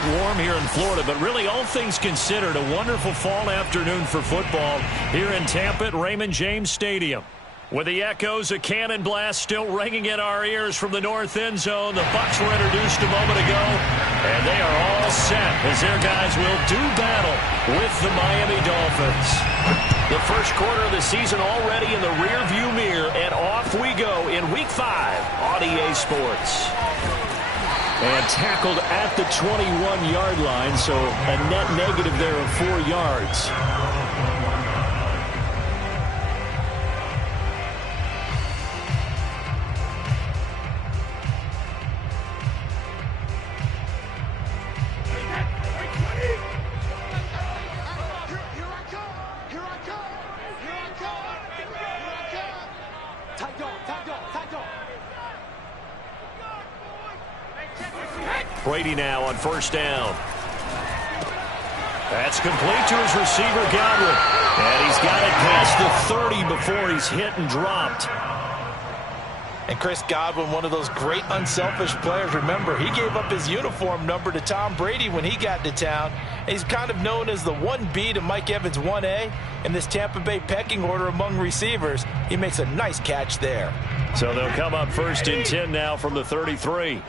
bit warm here in Florida, but really all things considered, a wonderful fall afternoon for football here in Tampa at Raymond James Stadium. With the echoes of cannon blast still ringing in our ears from the north end zone, the Bucs were introduced a moment ago, and they are all set as their guys will do battle with the Miami Dolphins. The first quarter of the season already in the rearview mirror, and off we go in Week 5 on EA Sports. And tackled at the 21-yard line, so a net negative there of 4 yards. Brady now on first down. That's complete to his receiver, Godwin. And he's got it past the 30 before he's hit and dropped. And Chris Godwin, one of those great unselfish players. Remember, he gave up his uniform number to Tom Brady when he got to town. He's kind of known as the 1B to Mike Evans 1A in this Tampa Bay pecking order among receivers. He makes a nice catch there. So they'll come up first and 10 now from the 33.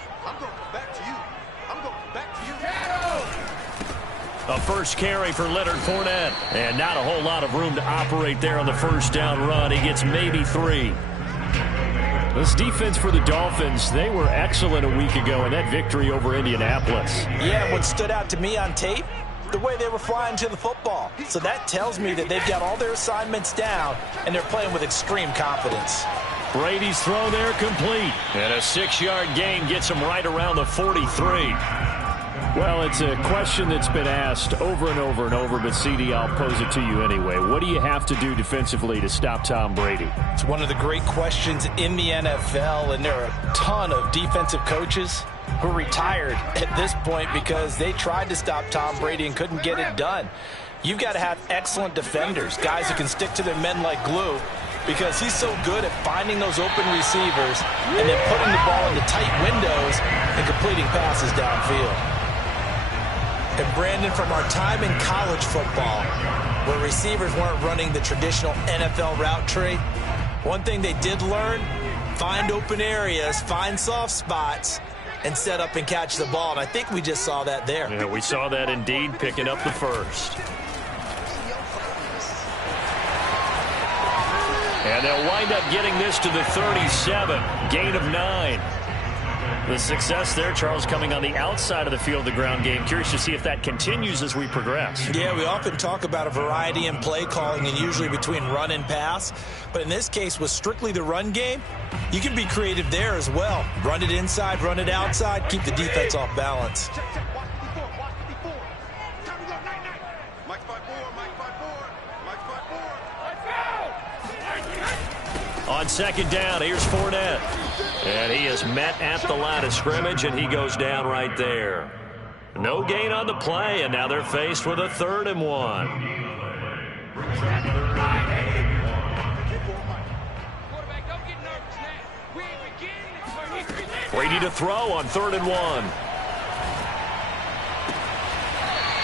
A first carry for Leonard Fournette. And not a whole lot of room to operate there on the first down run. He gets maybe 3. This defense for the Dolphins, they were excellent a week ago in that victory over Indianapolis. Yeah, what stood out to me on tape, the way they were flying to the football. So that tells me that they've got all their assignments down, and they're playing with extreme confidence. Brady's throw there complete. And a 6-yard gain gets him right around the 43. Well, it's a question that's been asked over and over and over, but CD, I'll pose it to you anyway. What do you have to do defensively to stop Tom Brady? It's one of the great questions in the NFL, and there are a ton of defensive coaches who are retired at this point because they tried to stop Tom Brady and couldn't get it done. You've got to have excellent defenders, guys who can stick to their men like glue, because he's so good at finding those open receivers and then putting the ball into tight windows and completing passes downfield. And Brandon, from our time in college football, where receivers weren't running the traditional NFL route tree, one thing they did learn, find open areas, find soft spots, and set up and catch the ball. And I think we just saw that there. Yeah, we saw that indeed, picking up the first. And they'll wind up getting this to the 37, gain of 9. The success there, Charles, coming on the outside of the field, the ground game. Curious to see if that continues as we progress. Yeah, we often talk about a variety in play calling and usually between run and pass. But in this case, with strictly the run game, you can be creative there as well. Run it inside, run it outside, keep the defense off balance. On second down, here's Fournette. And he is met at the line of scrimmage, and he goes down right there. No gain on the play, and now they're faced with a 3rd and 1. Brady to throw on 3rd and 1.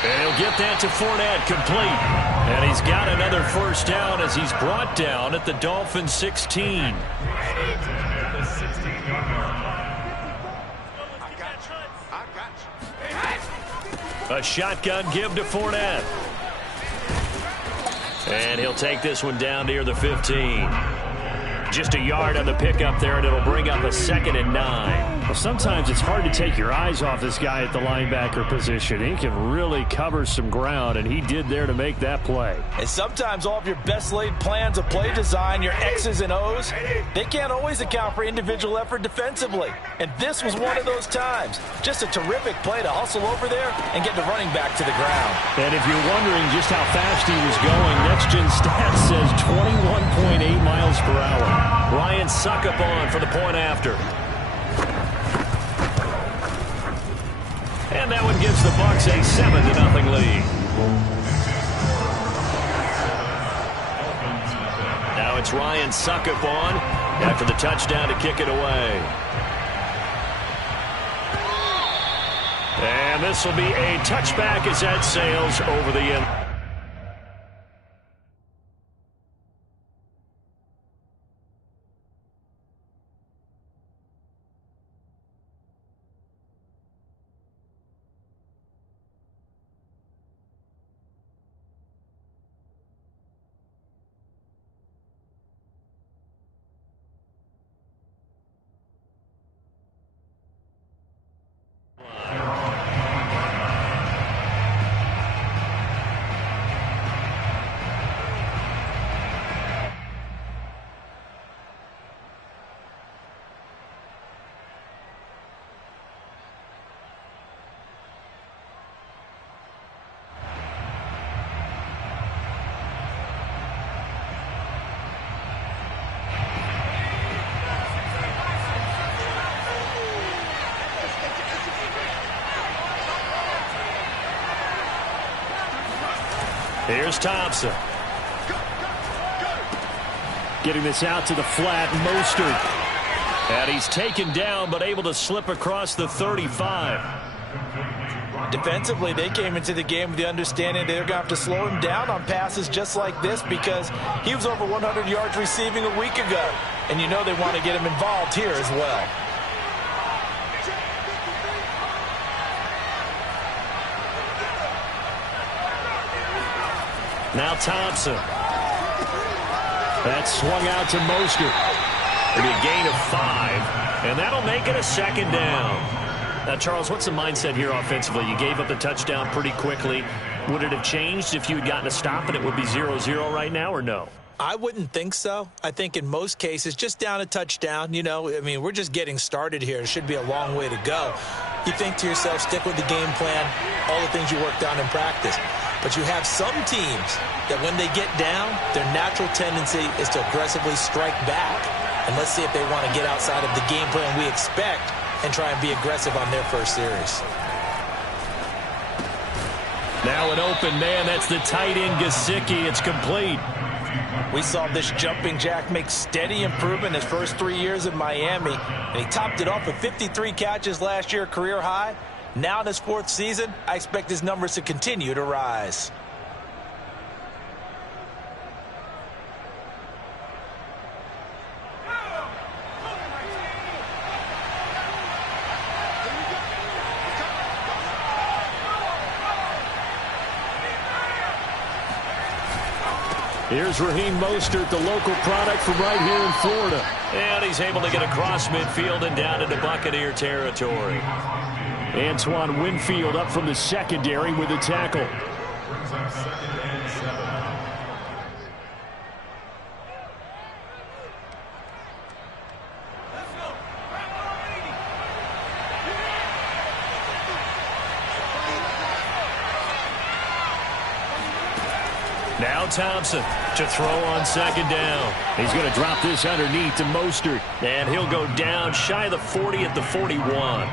And he'll get that to Fournette, complete. And he's got another first down as he's brought down at the Dolphins 16. A shotgun give to Fournette. And he'll take this one down near the 15. Just a yard on the pickup there, and it'll bring up a 2nd and 9. Well, sometimes it's hard to take your eyes off this guy at the linebacker position. He can really cover some ground, and he did there to make that play. And sometimes all of your best laid plans of play design, your X's and O's, they can't always account for individual effort defensively. And this was one of those times. Just a terrific play to hustle over there and get the running back to the ground. And if you're wondering just how fast he was going, Next Gen Stats says 21.8 miles per hour. Ryan Suckup on for the point after. And that one gives the Bucs a 7-0 lead. Now it's Ryan Suckup on after the touchdown to kick it away. And this will be a touchback as that sails over the end. Here's Thompson. Getting this out to the flat, Mostert. And he's taken down, but able to slip across the 35. Defensively, they came into the game with the understanding they're going to have to slow him down on passes just like this because he was over 100 yards receiving a week ago. And you know they want to get him involved here as well. Now Thompson. That swung out to Mostert. It'll be a gain of 5, and that'll make it a second down. Now, Charles, what's the mindset here offensively? You gave up the touchdown pretty quickly. Would it have changed if you had gotten a stop and it would be 0-0 right now, or no? I wouldn't think so. I think in most cases, just down a touchdown, you know, I mean, we're just getting started here. It should be a long way to go. You think to yourself, stick with the game plan, all the things you worked on in practice. But you have some teams that when they get down, their natural tendency is to aggressively strike back. And let's see if they want to get outside of the game plan we expect and try and be aggressive on their first series. Now an open man. That's the tight end, Gesicki. It's complete. We saw this jumping jack make steady improvement his first 3 years in Miami. And he topped it off with 53 catches last year, career high. Now in his 4th season, I expect his numbers to continue to rise. Here's Raheem Mostert, the local product from right here in Florida. And he's able to get across midfield and down into Buccaneer territory. Antoine Winfield up from the secondary with a tackle. Now Thompson to throw on second down. He's going to drop this underneath to Mostert. And he'll go down shy of the 40 at the 41.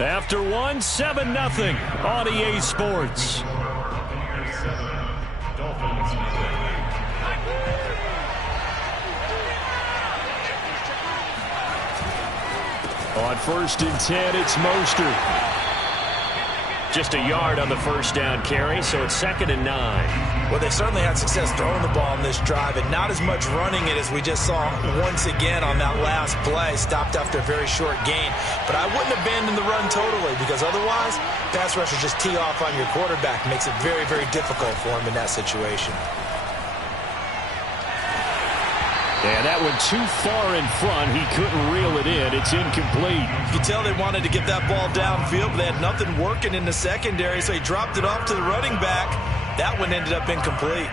After 1, 7-0 on EA Sports. On 1st and 10, it's Mostert. Just a yard on the first down carry, so it's 2nd and 9. Well, they certainly had success throwing the ball on this drive, and not as much running it as we just saw once again on that last play. Stopped after a very short gain. But I wouldn't abandon the run totally, because otherwise, pass rushers just tee off on your quarterback. Makes it very, very difficult for him in that situation. Yeah, that one too far in front. He couldn't reel it in. It's incomplete. You could tell they wanted to get that ball downfield, but they had nothing working in the secondary, so he dropped it off to the running back. That one ended up incomplete.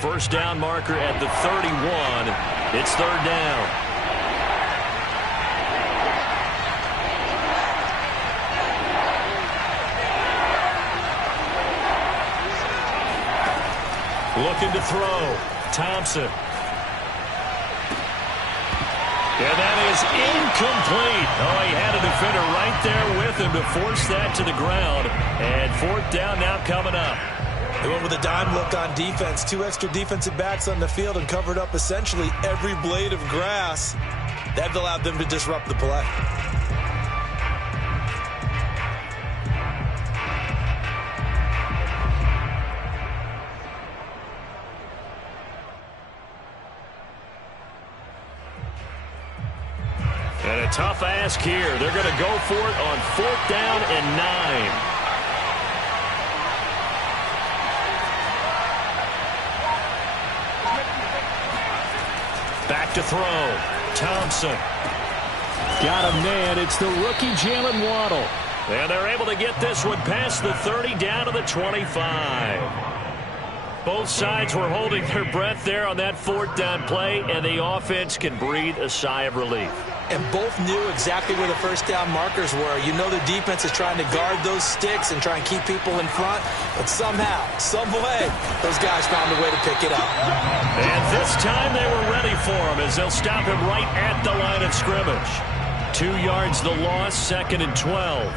First down marker at the 31. It's 3rd down. Looking to throw. Thompson. And that is is incomplete. Oh, he had a defender right there with him to force that to the ground. And fourth down now coming up. They went with a dime look on defense. 2 extra defensive backs on the field and covered up essentially every blade of grass. That allowed them to disrupt the play. And a tough ask here. They're going to go for it on 4th down and 9. Back to throw. Thompson. Got a man. It's the rookie Jalen Waddle. And they're able to get this one past the 30 down to the 25. Both sides were holding their breath there on that 4th down play, and the offense can breathe a sigh of relief. And both knew exactly where the first down markers were. You know the defense is trying to guard those sticks and try and keep people in front. But somehow, some way, those guys found a way to pick it up. And this time they were ready for him as they'll stop him right at the line of scrimmage. 2 yards the loss, 2nd and 12.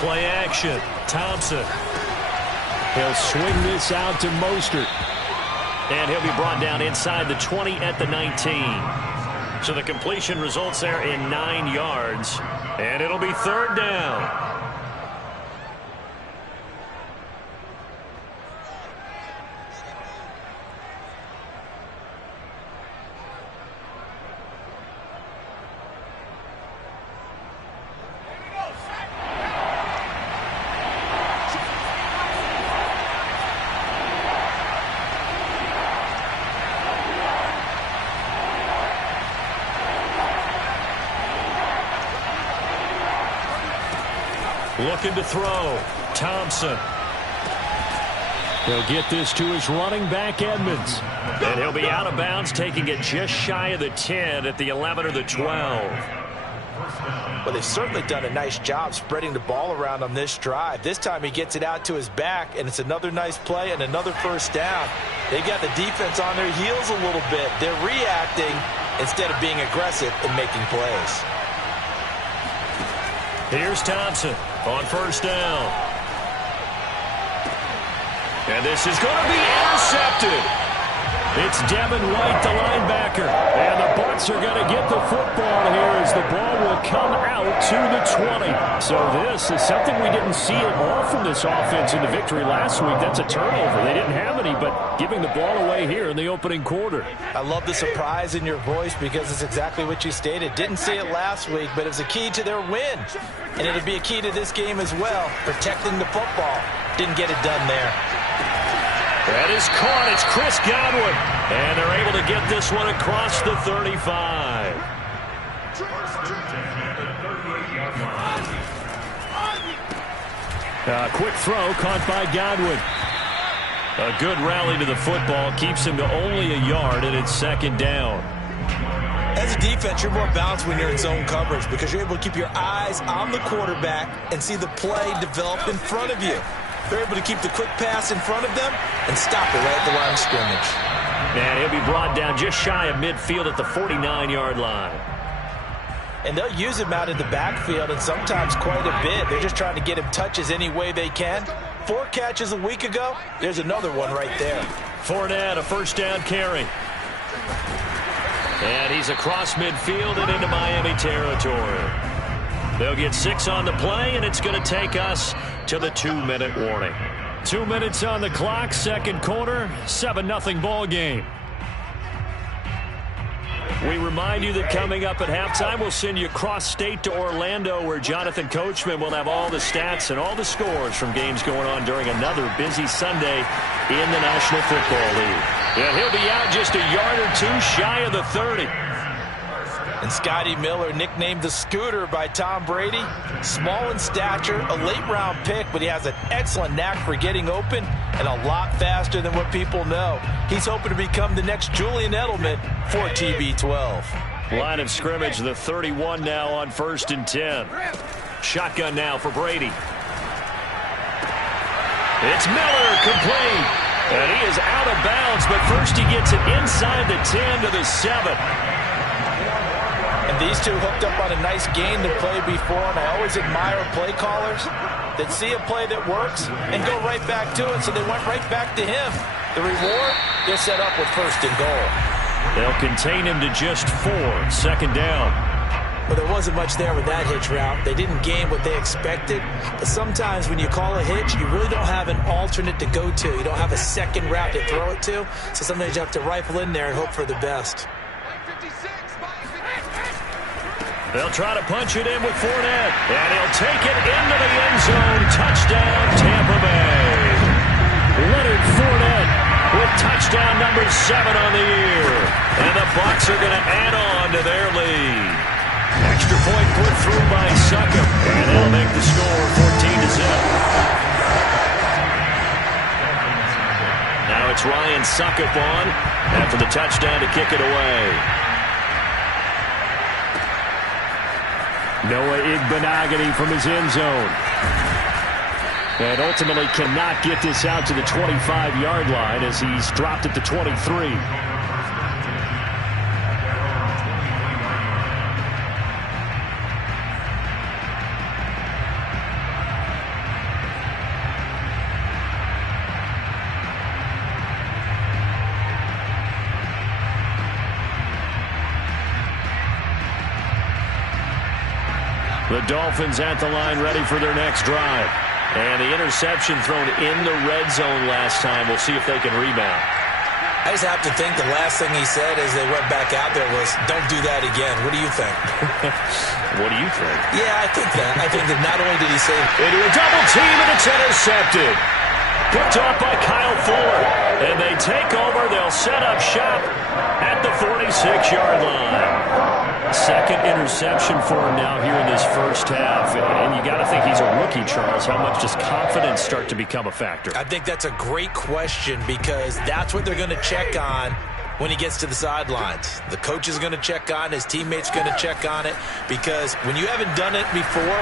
Play action. Thompson. He'll swing this out to Mostert. And he'll be brought down inside the 20 at the 19. So the completion results there in 9 yards. And it'll be 3rd down. Looking to throw. Thompson. He'll get this to his running back, Edmonds. And he'll be out of bounds, taking it just shy of the 10 at the 11 or the 12. Well, they've certainly done a nice job spreading the ball around on this drive. This time he gets it out to his back, and it's another nice play and another first down. They got the defense on their heels a little bit. They're reacting instead of being aggressive and making plays. Here's Thompson on first down. And this is going to be intercepted. It's Devin White, the linebacker. And the Bucs are going to get the football here as the ball will come out to the 20. So this is something we didn't see at all from this offense in the victory last week. That's a turnover. They didn't have any, but giving the ball away here in the opening quarter. I love the surprise in your voice because it's exactly what you stated. Didn't see it last week, but it was a key to their win. And it'll be a key to this game as well, protecting the football. Didn't get it done there. That is caught. It's Chris Godwin. And they're able to get this one across the 35. Quick throw caught by Godwin. A good rally to the football keeps him to only a yard, and it's 2nd down. As a defense, you're more balanced when you're in zone coverage because you're able to keep your eyes on the quarterback and see the play develop in front of you. They're able to keep the quick pass in front of them and stop it right at the line of scrimmage. And he'll be brought down just shy of midfield at the 49-yard line. And they'll use him out in the backfield and sometimes quite a bit. They're just trying to get him touches any way they can. 4 catches a week ago. There's another one right there. Fournette, a first down carry. And he's across midfield and into Miami territory. They'll get 6 on the play, and it's going to take us to the 2-minute warning. 2 minutes on the clock, second quarter, 7-0 ball game. We remind you that coming up at halftime, we'll send you cross-state to Orlando, where Jonathan Coachman will have all the stats and all the scores from games going on during another busy Sunday in the National Football League. Yeah, he'll be out just a yard or two shy of the 30. And Scotty Miller, nicknamed the Scooter by Tom Brady. Small in stature, a late-round pick, but he has an excellent knack for getting open and a lot faster than what people know. He's hoping to become the next Julian Edelman for TB12. Line of scrimmage, the 31 now on 1st and 10. Shotgun now for Brady. It's Miller, complete. And he is out of bounds, but first he gets it inside the 10 to the 7. And these two hooked up on a nice gain to play before, and I always admire play callers that see a play that works and go right back to it, so they went right back to him. The reward, they're set up with 1st and goal. They'll contain him to just 4, 2nd down. Well, there wasn't much there with that hitch route. They didn't gain what they expected, but sometimes when you call a hitch, you really don't have an alternate to go to. You don't have a second route to throw it to, so sometimes you have to rifle in there and hope for the best. They'll try to punch it in with Fournette, and he'll take it into the end zone. Touchdown, Tampa Bay. Leonard Fournette with touchdown number 7 on the year. And the Bucs are going to add on to their lead. Extra point put through by Succop, and they'll make the score 14-0. Now it's Ryan Succop on after the touchdown to kick it away. Noah Igbenogany from his end zone. And ultimately cannot get this out to the 25-yard line as he's dropped at the 23. The Dolphins at the line ready for their next drive. And the interception thrown in the red zone last time. We'll see if they can rebound. I just have to think the last thing he said as they went back out there was, don't do that again. What do you think? What do you think? Yeah, I think that. I think that not only did he say into a double team, and it's intercepted. Picked off by Kyle Fuller. And they take over. They'll set up shop at the 46-yard line. Second interception for him now here in this first half. And you got to think he's a rookie, Charles. How much does confidence start to become a factor? I think that's a great question because that's what they're going to check on when he gets to the sidelines. The coach is going to check on, his teammates going to check on it, because when you haven't done it before,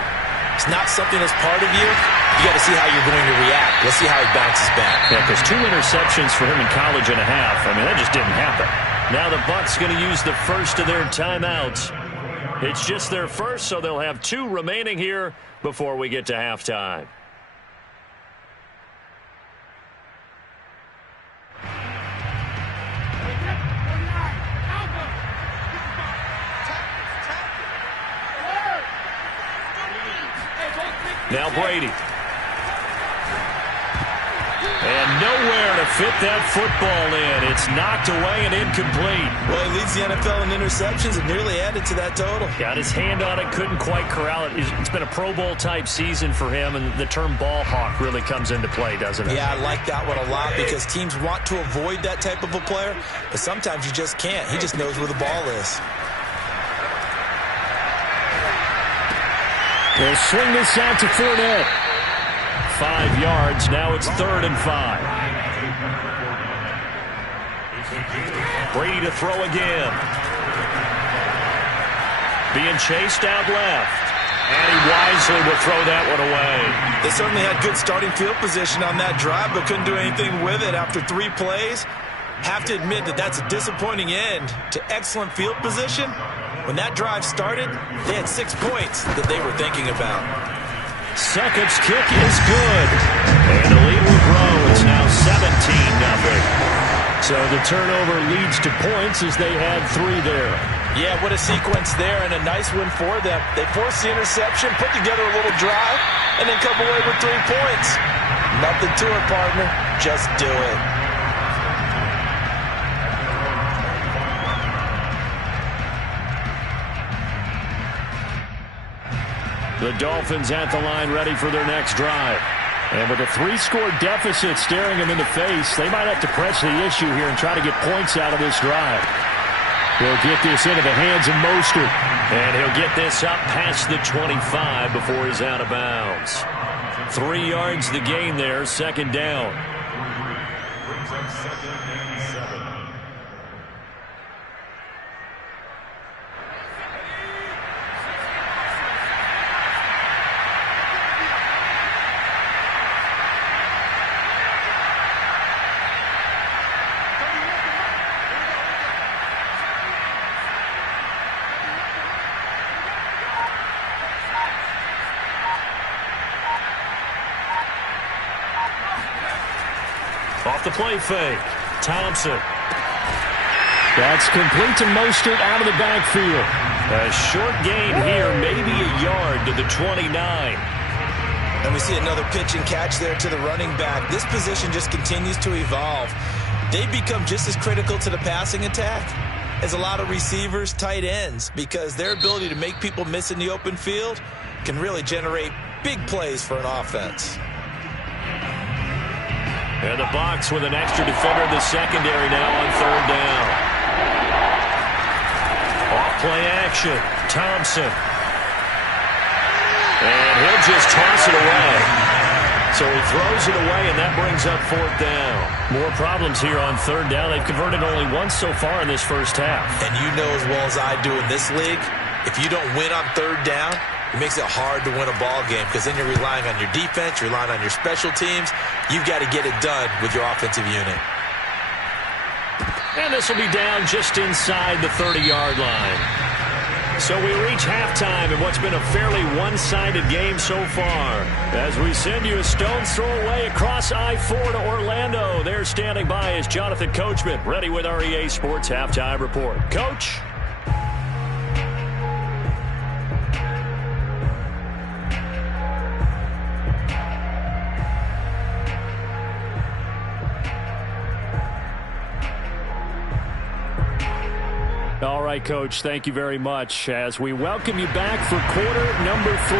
it's not something that's part of you. You got to see how you're going to react. Let's see how he bounces back. Yeah, because 2 interceptions for him in college and a half. I mean, that just didn't happen. Now the Bucs going to use the first of their timeouts. It's just their first, so they'll have 2 remaining here before we get to halftime. Now Brady. And nowhere to fit that football in. It's knocked away and incomplete. Well, he leads the NFL in interceptions and nearly added to that total. Got his hand on it, couldn't quite corral it. It's been a Pro Bowl-type season for him, and the term ball hawk really comes into play, doesn't it? Yeah, I like that one a lot because teams want to avoid that type of a player, but sometimes you just can't. He just knows where the ball is. They'll swing this out to Fournette. 5 yards. Now it's 3rd and 5. Brady to throw again. Being chased out left. And he wisely will throw that one away. They certainly had good starting field position on that drive, but couldn't do anything with it after 3 plays. Have to admit that that's a disappointing end to excellent field position. When that drive started, they had 6 points that they were thinking about. Succop's kick is good. And the lead will grow. It's now 17-0. So the turnover leads to points as they had 3 there. Yeah, what a sequence there and a nice win for them. They forced the interception, put together a little drive, and then come away with 3 points. Nothing to it, partner. Just do it. The Dolphins at the line ready for their next drive. And with a 3-score deficit staring them in the face, they might have to press the issue here and try to get points out of this drive. He'll get this into the hands of Mostert. And he'll get this up past the 25 before he's out of bounds. 3 yards the gain there, second down. Brings up 2nd and 7. Off the play fake. Thompson. That's complete to Mostert out of the backfield. A short gain here, maybe a yard to the 29. And we see another pitch and catch there to the running back. This position just continues to evolve. They become just as critical to the passing attack as a lot of receivers, tight ends, because their ability to make people miss in the open field can really generate big plays for an offense. And the box with an extra defender in the secondary now on third down. Off play action. Thompson. And he'll just toss it away. So he throws it away, and that brings up fourth down. More problems here on third down. They've converted only once so far in this first half. And you know as well as I do in this league, if you don't win on third down, it makes it hard to win a ball game because then you're relying on your defense, you're relying on your special teams. You've got to get it done with your offensive unit. And this will be down just inside the 30-yard line. So we reach halftime in what's been a fairly one-sided game so far. As we send you a stone's throw away across I-4 to Orlando. There standing by is Jonathan Coachman, ready with our EA Sports Halftime Report. Coach? All right, Coach, thank you very much as we welcome you back for quarter number 3.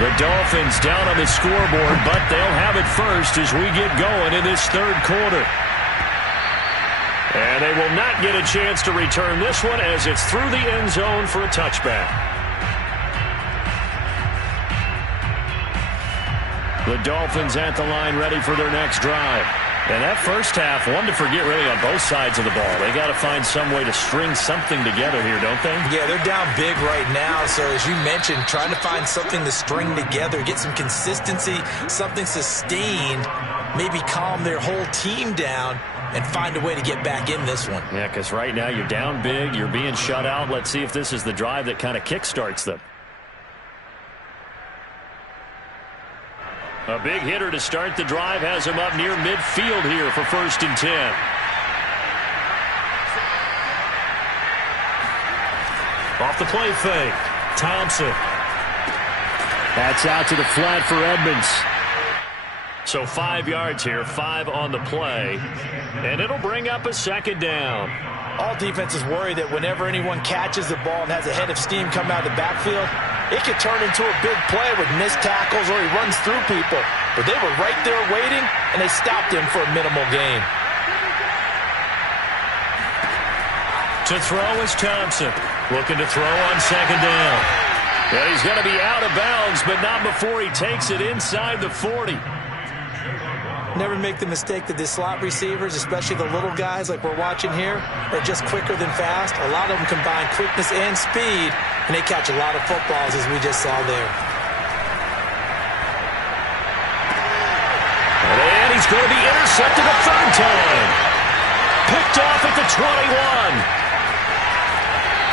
The Dolphins down on the scoreboard, but they'll have it first as we get going in this third quarter. And they will not get a chance to return this one as it's through the end zone for a touchback. The Dolphins at the line ready for their next drive. And that first half, one to forget really on both sides of the ball. They got to find some way to string something together here, don't they? Yeah, they're down big right now. So as you mentioned, trying to find something to string together, get some consistency, something sustained, maybe calm their whole team down and find a way to get back in this one. Yeah, because right now you're down big, you're being shut out. Let's see if this is the drive that kind of kickstarts them. A big hitter to start the drive has him up near midfield here for 1st and 10. Off the play fake. Thompson. That's out to the flat for Edmonds. So 5 yards here, 5 on the play. And it'll bring up a second down. All defenses worry that whenever anyone catches the ball and has a head of steam come out of the backfield, it could turn into a big play with missed tackles or he runs through people. But they were right there waiting, and they stopped him for a minimal gain. To throw is Thompson. Looking to throw on second down. And he's going to be out of bounds, but not before he takes it inside the 40. Never make the mistake that the slot receivers, especially the little guys like we're watching here, are just quicker than fast. A lot of them combine quickness and speed, and they catch a lot of footballs, as we just saw there. And he's going to be intercepted a third time. Picked off at the 21.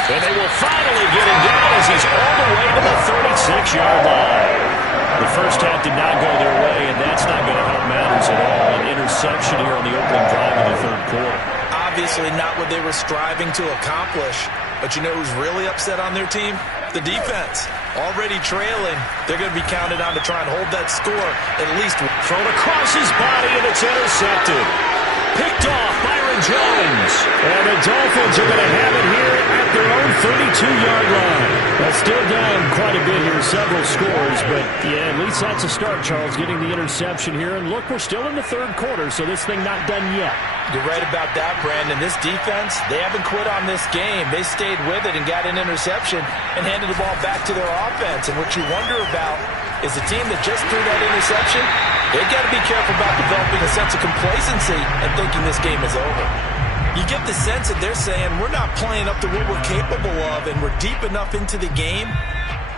And they will finally get him down as he's all the way to the 36-yard line. The first half did not go their way, and that's not going to help matters at all. An interception here on the opening drive of the third quarter. Obviously not what they were striving to accomplish. But you know who's really upset on their team? The defense. Already trailing. They're going to be counted on to try and hold that score at least. Thrown across his body, and it's intercepted. Picked off Byron Jones. And the Dolphins are going to have it here at their own 32-yard line. That's still down quite a bit several scores, but yeah, at least that's a start, Charles, getting the interception here. And look, we're still in the third quarter, so this thing not done yet. You're right about that, Brandon. This defense, they haven't quit on this game. They stayed with it and got an interception and handed the ball back to their offense. And what you wonder about is the team that just threw that interception, they've got to be careful about developing a sense of complacency and thinking this game is over. You get the sense that they're saying we're not playing up to what we're capable of, and we're deep enough into the game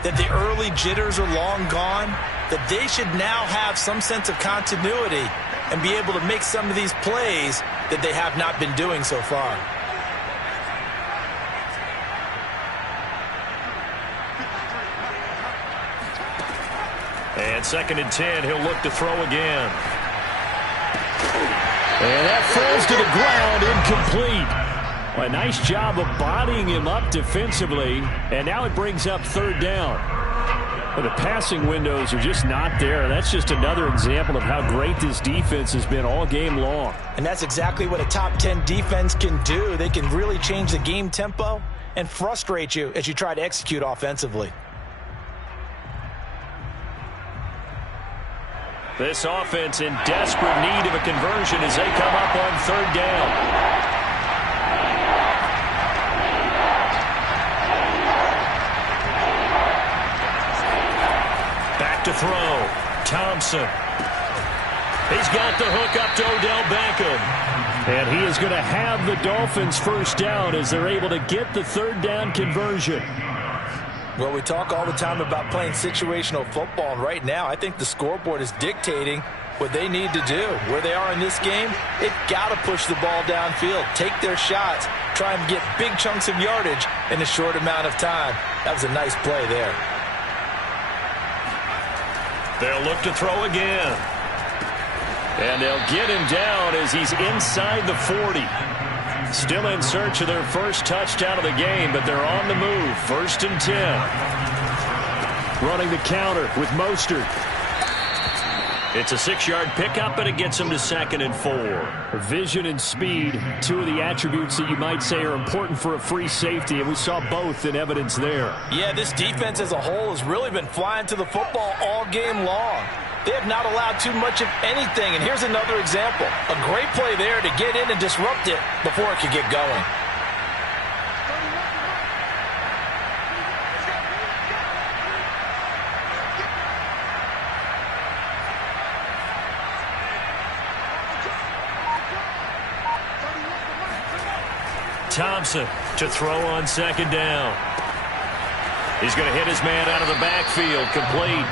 that the early jitters are long gone, that they should now have some sense of continuity and be able to make some of these plays that they have not been doing so far. And 2nd and 10, he'll look to throw again. And that falls to the ground, incomplete. A nice job of bodying him up defensively, and now it brings up 3rd down. But the passing windows are just not there. That's just another example of how great this defense has been all game long. And that's exactly what a top 10 defense can do. They can really change the game tempo and frustrate you as you try to execute offensively. This offense in desperate need of a conversion as they come up on 3rd down. Back to throw. Thompson. He's got the hook up to Odell Beckham. And he is going to have the Dolphins 1st down as they're able to get the 3rd down conversion. Well, we talk all the time about playing situational football, and right now I think the scoreboard is dictating what they need to do. Where they are in this game, they've got to push the ball downfield, take their shots, try and get big chunks of yardage in a short amount of time. That was a nice play there. They'll look to throw again. And they'll get him down as he's inside the 40. Still in search of their first touchdown of the game, but they're on the move. 1st and 10. Running the counter with Mostert. It's a 6-yard pickup, and it gets him to 2nd and 4. Vision and speed, two of the attributes that you might say are important for a free safety, and we saw both in evidence there. Yeah, this defense as a whole has really been flying to the football all game long. They have not allowed too much of anything, and here's another example. A great play there to get in and disrupt it before it could get going. Thompson to throw on 2nd down. He's going to hit his man out of the backfield, complete.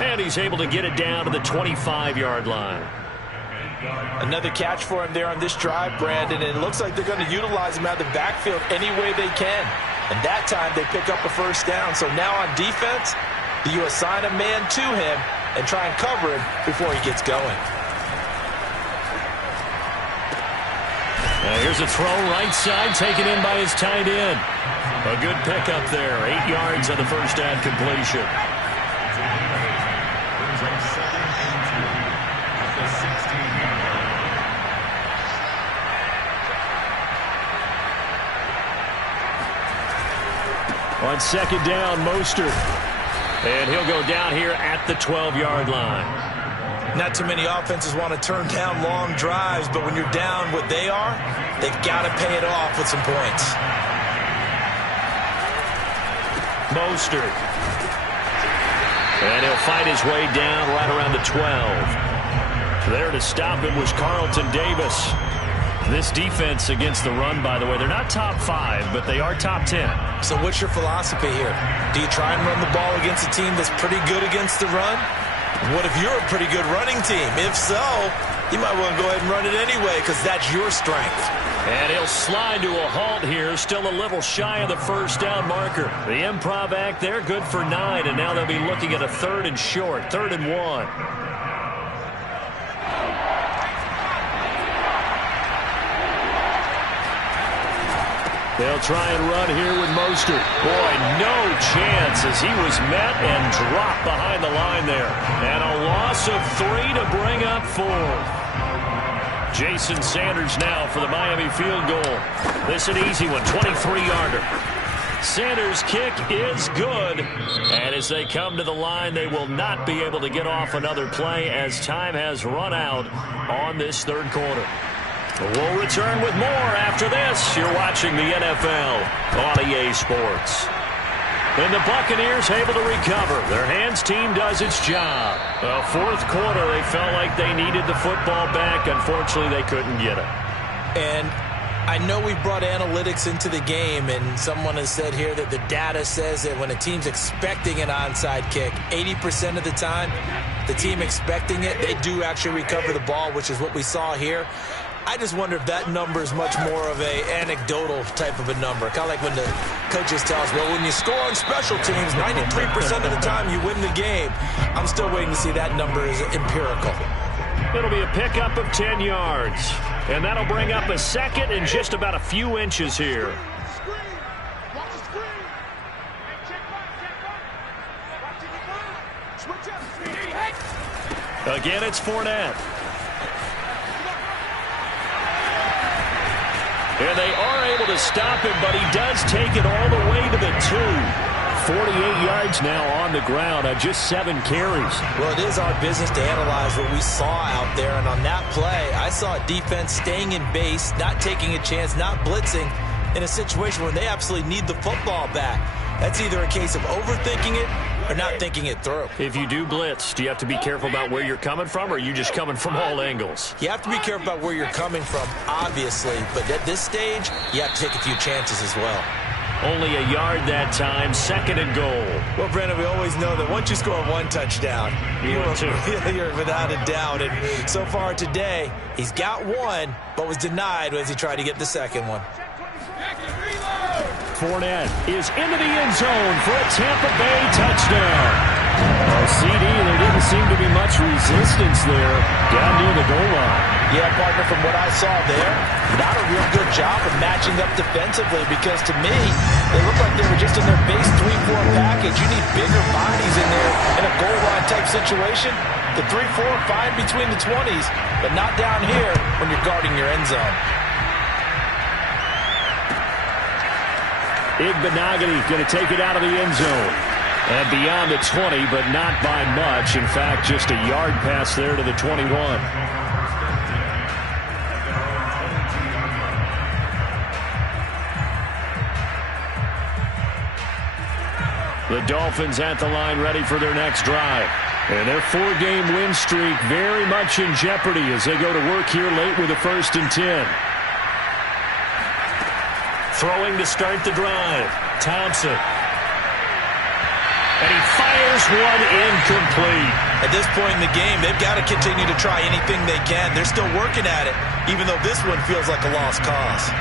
And he's able to get it down to the 25-yard line. Another catch for him there on this drive, Brandon, and it looks like they're going to utilize him out of the backfield any way they can. And that time they pick up a 1st down. So now on defense, do you assign a man to him and try and cover him before he gets going? Now here's a throw right side, taken in by his tight end. A good pickup there, 8 yards on the 1st down completion. On 2nd down, Mostert. And he'll go down here at the 12-yard line. Not too many offenses want to turn down long drives, but when you're down what they are, they've got to pay it off with some points. Mostert. And he'll fight his way down right around the 12. There to stop him was Carlton Davis. This defense against the run, by the way, they're not top 5, but they are top 10. So what's your philosophy here? Do you try and run the ball against a team that's pretty good against the run? What if you're a pretty good running team? If so, you might want to go ahead and run it anyway because that's your strength. And he'll slide to a halt here, still a little shy of the 1st down marker. The improv act there, good for 9, and now they'll be looking at a 3rd and short, 3rd and 1. They'll try and run here with Mostert. Boy, no chance as he was met and dropped behind the line there. And a loss of 3 to bring up 4th. Jason Sanders now for the Miami field goal. This an easy one, 23-yarder. Sanders' kick is good. And as they come to the line, they will not be able to get off another play as time has run out on this third quarter. We'll return with more after this. You're watching the NFL on EA Sports. And the Buccaneers able to recover. Their hands team does its job. Fourth quarter, they felt like they needed the football back. Unfortunately, they couldn't get it. And I know we brought analytics into the game, and someone has said here that the data says that when a team's expecting an onside kick, 80% of the time, the team expecting it, they do actually recover the ball, which is what we saw here. I just wonder if that number is much more of a anecdotal type of a number. Kind of like when the coaches tell us, well, when you score on special teams, 93% of the time you win the game. I'm still waiting to see that number is empirical. It'll be a pickup of 10 yards. And that'll bring up a second and just about a few inches here. Again, it's Fournette. And they are able to stop him, but he does take it all the way to the 2. 48 yards now on the ground on just 7 carries. Well, it is our business to analyze what we saw out there. And on that play, I saw a defense staying in base, not taking a chance, not blitzing in a situation where they absolutely need the football back. That's either a case of overthinking it or not thinking it through. If you do blitz, do you have to be careful about where you're coming from, or are you just coming from all angles? You have to be careful about where you're coming from, obviously. But at this stage, you have to take a few chances as well. Only a yard that time, second and goal. Well, Brandon, we always know that once you score one touchdown, you're without a doubt. And so far today, he's got one, but was denied as he tried to get the second one. Fournette is into the end zone for a Tampa Bay touchdown. CD, there didn't seem to be much resistance there down near the goal line. Yeah, partner, from what I saw there, not a real good job of matching up defensively, because to me, they look like they were just in their base 3-4 package. You need bigger bodies in there in a goal line type situation. The 3-4, fine between the 20s, but not down here when you're guarding your end zone. Igbenogany going to take it out of the end zone. And beyond the 20, but not by much. In fact, just a yard pass there to the 21. The Dolphins at the line ready for their next drive. And their 4-game win streak very much in jeopardy as they go to work here late with a 1st and 10. Throwing to start the drive. Thompson. And he fires one incomplete. At this point in the game, they've got to continue to try anything they can. They're still working at it, even though this one feels like a lost cause.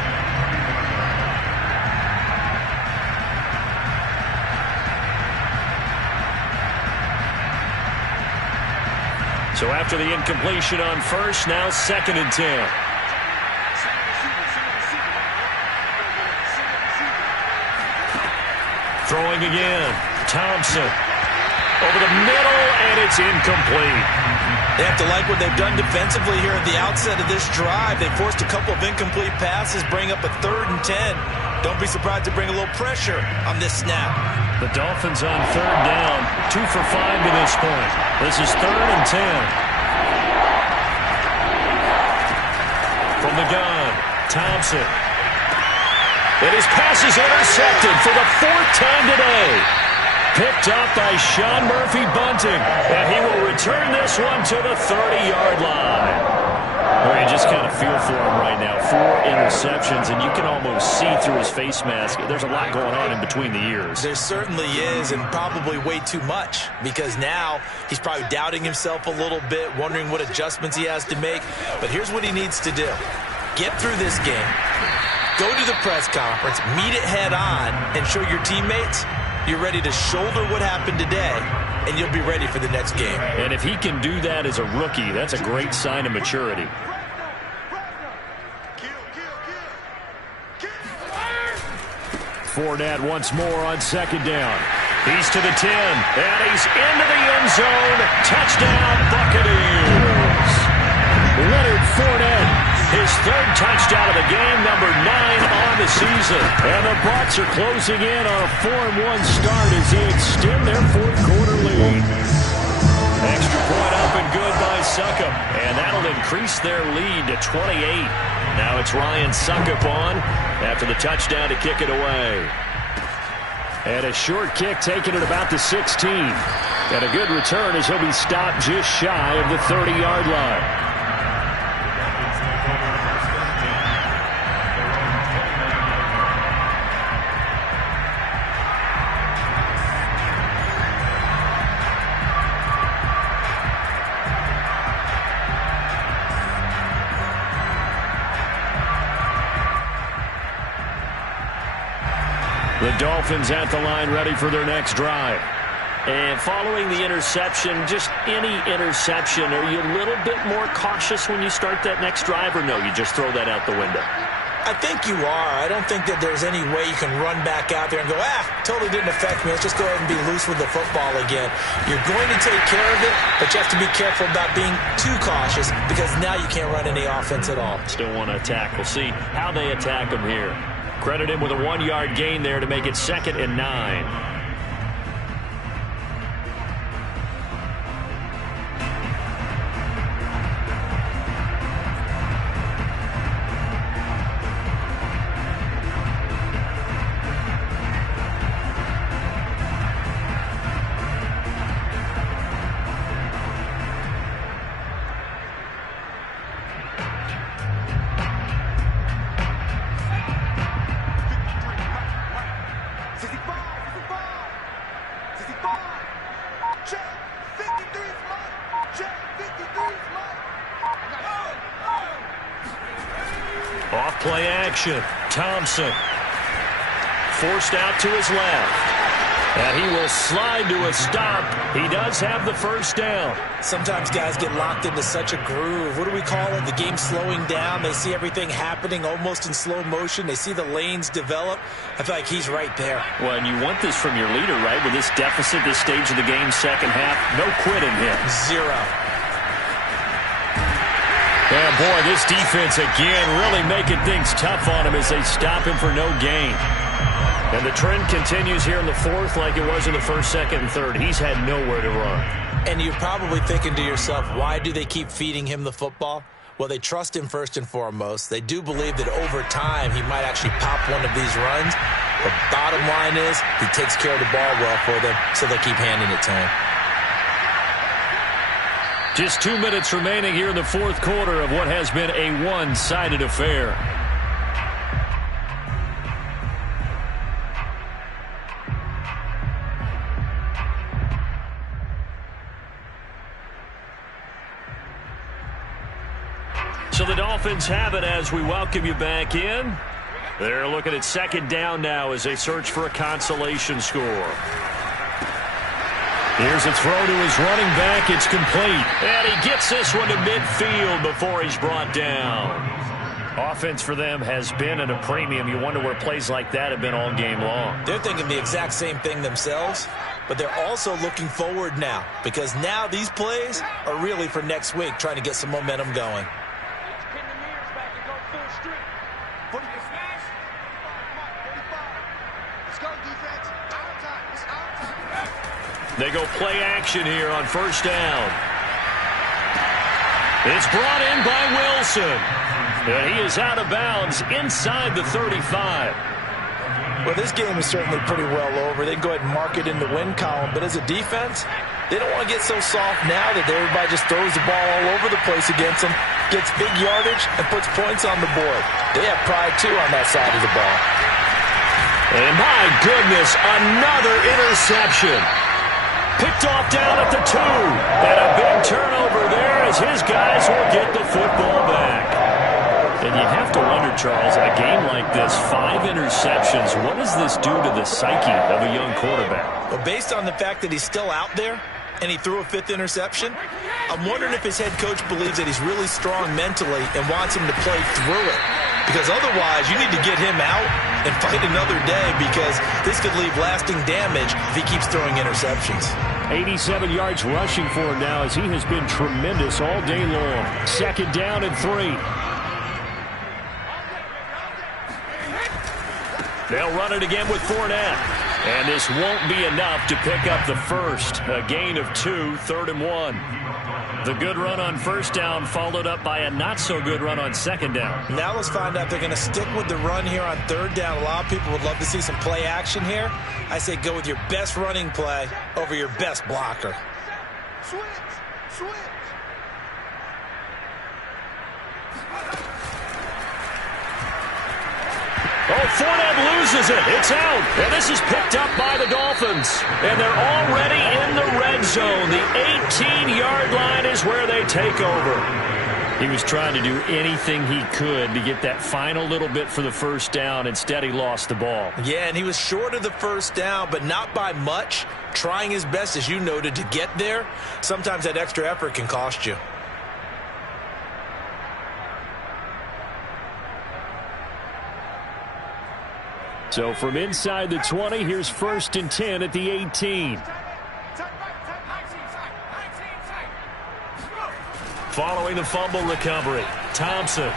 So after the incompletion on first, now 2nd and 10. Throwing again. Thompson. Over the middle, and it's incomplete. They have to like what they've done defensively here at the outset of this drive. They forced a couple of incomplete passes, bring up a 3rd and 10. Don't be surprised to bring a little pressure on this snap. The Dolphins on 3rd down, 2 for 5 to this point. This is 3rd and 10. From the gun, Thompson. And his pass is intercepted for the 4th time today. Picked up by Sean Murphy Bunting. And he will return this one to the 30-yard line. Well, you just kind of feel for him right now. 4 interceptions, and you can almost see through his face mask. There's a lot going on in between the ears. There certainly is, and probably way too much, because now he's probably doubting himself a little bit, wondering what adjustments he has to make. But here's what he needs to do. Get through this game. Go to the press conference, meet it head on, and show your teammates you're ready to shoulder what happened today, and you'll be ready for the next game. And if he can do that as a rookie, that's a great sign of maturity. Fournette once more on 2nd down. He's to the 10, and he's into the end zone. Touchdown, Buccaneers. Leonard Fournette. He his third touchdown of the game, number 9 on the season. And the Bucs are closing in on a 4-1 start as they extend their fourth-quarter lead. Extra point up and good by Succop. And that'll increase their lead to 28. Now it's Ryan Succop on after the touchdown to kick it away. And a short kick taken at about the 16. And a good return as he'll be stopped just shy of the 30-yard line. The Dolphins at the line ready for their next drive. And following the interception, just any interception, are you a little bit more cautious when you start that next drive, or no, you just throw that out the window? I think you are. I don't think that there's any way you can run back out there and go, totally didn't affect me. Let's just go ahead and be loose with the football again. You're going to take care of it, but you have to be careful about being too cautious because now you can't run any offense at all. Still want to attack. We'll see how they attack them here. Credit him with a 1-yard gain there to make it 2nd and 9. Off play action. Thompson forced out to his left. And he will slide to a stop. He does have the first down. Sometimes guys get locked into such a groove. What do we call it? The game slowing down. They see everything happening almost in slow motion. They see the lanes develop. I feel like he's right there. Well, and you want this from your leader, right? With this deficit, this stage of the game, second half, no quitting him. 0. And boy, this defense again really making things tough on him as they stop him for no gain. And the trend continues here in the fourth like it was in the first, second, and third. He's had nowhere to run. And you're probably thinking to yourself, why do they keep feeding him the football? Well, they trust him first and foremost. They do believe that over time he might actually pop one of these runs. The bottom line is he takes care of the ball well for them, so they keep handing it to him. Just 2 minutes remaining here in the fourth quarter of what has been a one-sided affair. So the Dolphins have it as we welcome you back in. They're looking at second down now as they search for a consolation score. Here's a throw to his running back. It's complete. And he gets this one to midfield before he's brought down. Offense for them has been at a premium. You wonder where plays like that have been all game long. They're thinking the exact same thing themselves, but they're also looking forward now because now these plays are really for next week, trying to get some momentum going. They go play action here on first down. It's brought in by Wilson. And he is out of bounds inside the 35. Well, this game is certainly pretty well over. They can go ahead and mark it in the win column. But as a defense, they don't want to get so soft now that everybody just throws the ball all over the place against them, gets big yardage, and puts points on the board. They have pride, too, on that side of the ball. And my goodness, another interception. Picked off down at the 2. And a big turnover there as his guys will get the football back. And you have to wonder, Charles, a game like this, 5 interceptions, what does this do to the psyche of a young quarterback? Well, based on the fact that he's still out there and he threw a 5th interception, I'm wondering if his head coach believes that he's really strong mentally and wants him to play through it. Because otherwise, you need to get him out and fight another day because this could leave lasting damage if he keeps throwing interceptions. 87 yards rushing for him now as he has been tremendous all day long. Second down and 3. They'll run it again with Fournette. And this won't be enough to pick up the first. A gain of 2, 3rd and 1. The good run on first down followed up by a not-so-good run on second down. Now let's find out if they're going to stick with the run here on third down. A lot of people would love to see some play action here. I say go with your best running play over your best blocker. Switch. Oh, Fournette loses it. It's out. And this is picked up by the Dolphins. And they're already in the red zone. The 18-yard line is where they take over. He was trying to do anything he could to get that final little bit for the first down. Instead, he lost the ball. Yeah, and he was short of the first down, but not by much. Trying his best, as you noted, to get there. Sometimes that extra effort can cost you. So from inside the 20, here's 1st and 10 at the 18. Following the fumble recovery, Thompson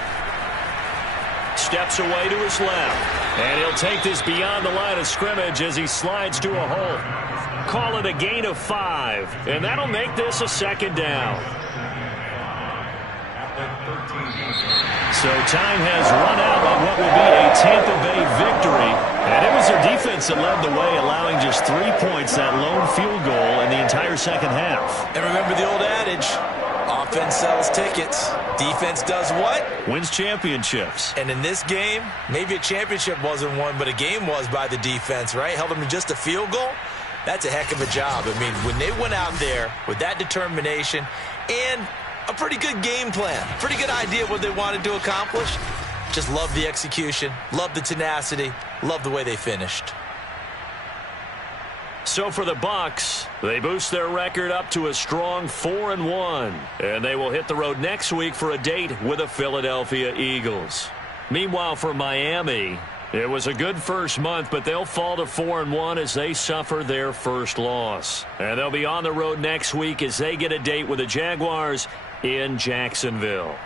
steps away to his left. And he'll take this beyond the line of scrimmage as he slides to a hole. Call it a gain of 5. And that'll make this a 2nd down. So time has run out on what will be a Tampa Bay victory. And it was their defense that led the way, allowing just 3 points, that lone field goal in the entire second half. And remember the old adage, offense sells tickets. Defense does what? Wins championships. And in this game, maybe a championship wasn't won, but a game was by the defense, right? Held them to just a field goal. That's a heck of a job. I mean, when they went out there with that determination and a pretty good game plan, pretty good idea of what they wanted to accomplish, just love the execution, love the tenacity, love the way they finished. So for the Bucs, they boost their record up to a strong 4-1. And they will hit the road next week for a date with the Philadelphia Eagles. Meanwhile, for Miami, it was a good first month, but they'll fall to 4-1 as they suffer their first loss. And they'll be on the road next week as they get a date with the Jaguars in Jacksonville.